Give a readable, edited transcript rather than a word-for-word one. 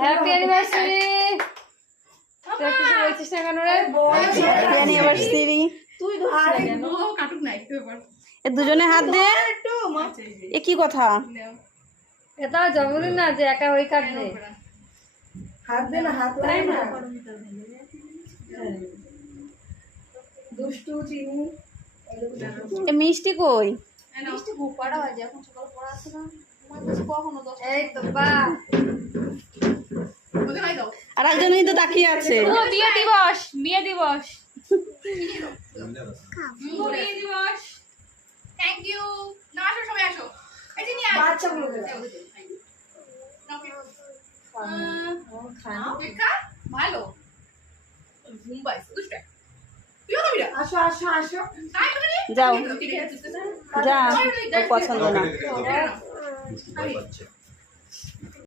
Happy anniversary. তুই কিছু বলছিস না কেন রে? Happy anniversary. তুই ধর কেন কাটুক না একটু এবার এ দুজনে হাত দে। একটু এ কি কথা? এটা জন্মদিন না যে একা ওই কাটবে। হাত দে না, হাত লাই না। দুষ্টু চিনি এ মিষ্টি কই? মিষ্টি খুব কড়া বাজে, এখন সকালে পড়া আছে না, তোমার কাছে কখনো 10 এই তো বা ওদের নাই দাও। আর একজন কিন্তু তাকিয়ে আছে। ও বিয়ে দিবস, বিয়ে দিবস, বিয়ে দিবস। Thank you. না আসো, সবাই আসো। এই যে নিয়ে বাচ্চাগুলো দেখা ভালো মুম্বাই দুষ্টা তুইও খাবি না? আসো আসো আসো। যাও যা, যাও ওর পছন্দ না। আমি